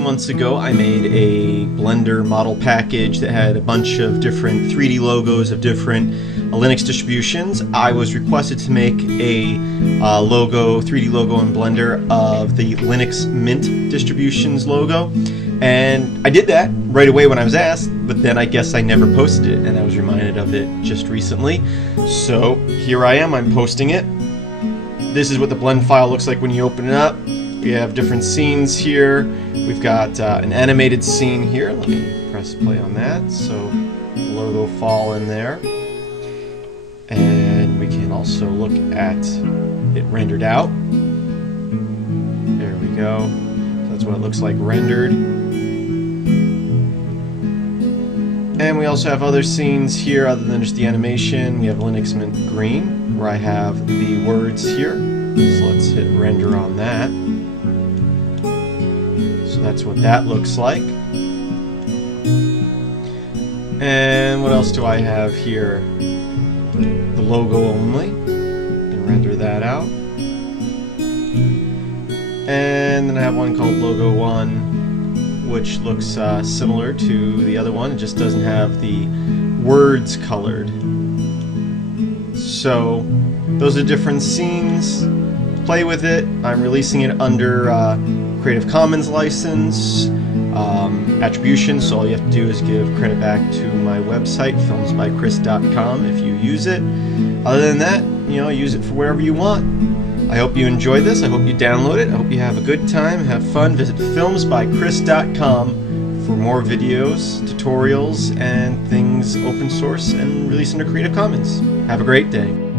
months ago, I made a Blender model package that had a bunch of different 3D logos of different Linux distributions. I was requested to make a 3D logo in Blender of the Linux Mint distribution's logo, and I did that right away when I was asked, but then I guess I never posted it, and I was reminded of it just recently. So here I am, I'm posting it. This is what the blend file looks like when you open it up. We have different scenes here. We've got an animated scene here. Let me press play on that. So the logo fall in there. And we can also look at it rendered out. There we go. So that's what it looks like rendered. And we also have other scenes here other than just the animation. We have Linux Mint Green, where I have the words here. So let's hit render on that. So that's what that looks like. And what else do I have here? The logo only. And render that out. And then I have one called Logo 1, which looks similar to the other one. It just doesn't have the words colored. So those are different scenes. Play with it. I'm releasing it under Creative Commons license, attribution, so all you have to do is give credit back to my website, filmsbychris.com, if you use it. Other than that, use it for wherever you want. I hope you enjoyed this. I hope you download it. I hope you have a good time, have fun. Visit filmsbychris.com for more videos, tutorials, and things open source and released under Creative Commons. Have a great day.